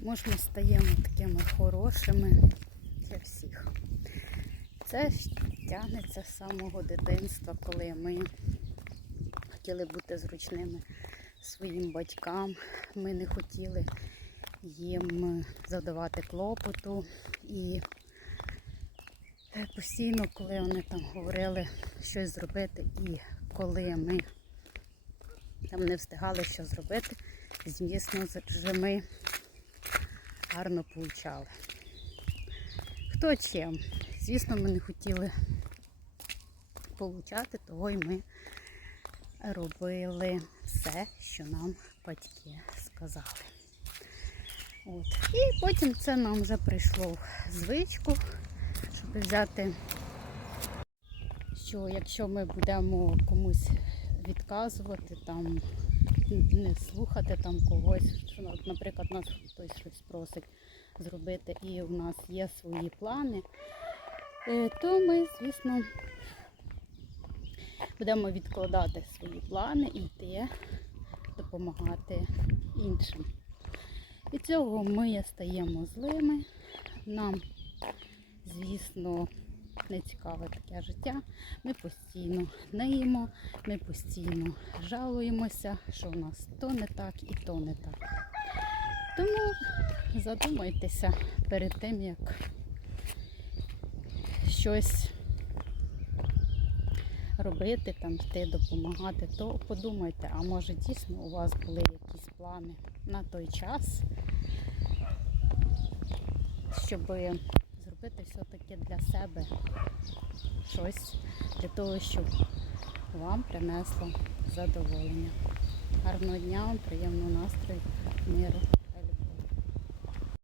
Чому ж ми стаємо такими хорошими для всіх? Це тягнеться з самого дитинства, коли ми хотіли бути зручними своїм батькам. Ми не хотіли їм завдавати клопоту. І постійно, коли вони там говорили щось зробити, і коли ми там не встигали що зробити, звісно, ми гарно получали. Хто чим? Звісно, ми не хотіли получати, того й ми робили все, що нам батьки сказали. От. І потім це нам вже прийшло в звичку, щоб взяти, що якщо ми будемо комусь відказувати, там, не слухати там когось, що, наприклад, нас хтось щось просить зробити, і у нас є свої плани, е, то ми, звісно, будемо відкладати свої плани і йти допомагати іншим. Від цього ми стаємо злими. Нам, звісно, не цікаве таке життя. Ми постійно неїмо, ми постійно жалуємося, що в нас то не так і то не так. Тому задумайтеся перед тим, як щось робити, там йти допомагати, то подумайте, а може дійсно у вас були якісь плани на той час, щоб зробити все-таки для себе щось для того, щоб вам принесло задоволення. Гарного дня, вам, приємного настрою, миру.